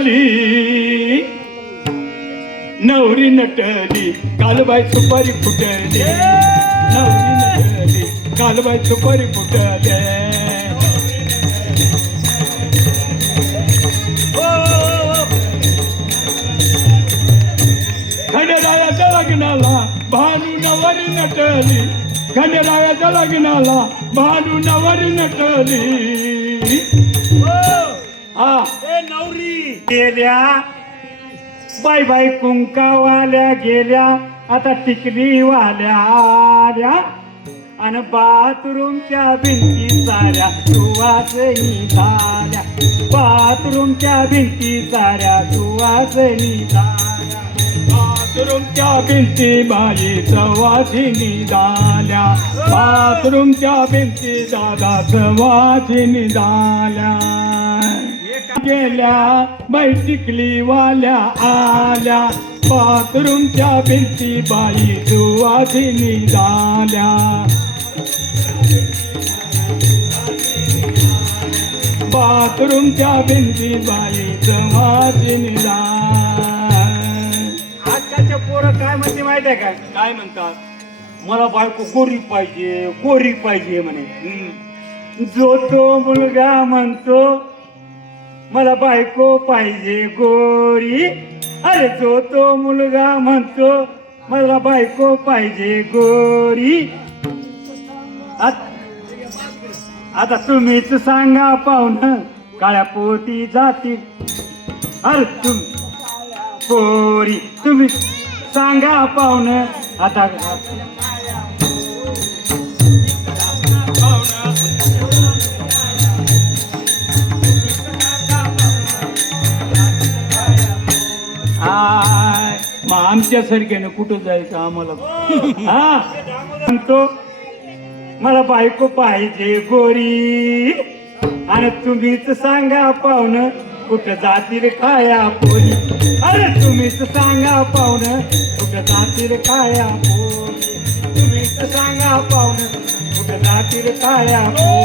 नटली. नवरी नटली कालबाई सुपारी फुटली. नवरी नटली कालबाई सुपारी फुटले. खंडरायाच्या लग्नाला भानू नवरी नटली. खंडरायाच्या लग्नाला भानू नवरी नटली. हा. ए गेल्या बाय बाय कुंकावाल्या गेल्या आता टिकली वाल्या आल्या. आणि बाथरूमच्या भिंती साऱ्या सुवासनी झाल्या. बाथरूमच्या भिंती साऱ्या सुवासनी झाल्या. बाथरूमच्या भिंती बाई सवासिनी झाल्या. बाथरूमच्या भिंती दादा सवासिनी झाल्या. गेल्या बैठकली वाल्या आल्या बाथरूमच्या भिंती बाई सुवासिनी झाल्या बाथरूमच्या भिंती बाई सवासिनी आजकालच्या पोरं काय म्हणते माहिती आहे का? काय म्हणतात? मला बायको गोरी पाहिजे गोरी पाहिजे म्हणे. जो तो मुलगा म्हणतो मला बायको पाहिजे गोरी. अरे जो तो मुलगा म्हणतो मला बायको पाहिजे गोरी. आता तुम्हीच सांगा पाहुण काळ्या पोटी जातील अरे तुम पोरी तुम्ही सांगा पाहुण आता मग आमच्या सारख्यानं कुठं जायचं आम्हाला? हा? म्हणतो मला बायको पाहिजे गोरी. आणि तुम्हीच सांगा पाहुण कुठं जातील काया पोरी. अरे तुम्हीच सांगा पाहुण कुठं जातील काया पोरी. तुम्हीच सांगा पाहुण कुठं जातील काया पोरी.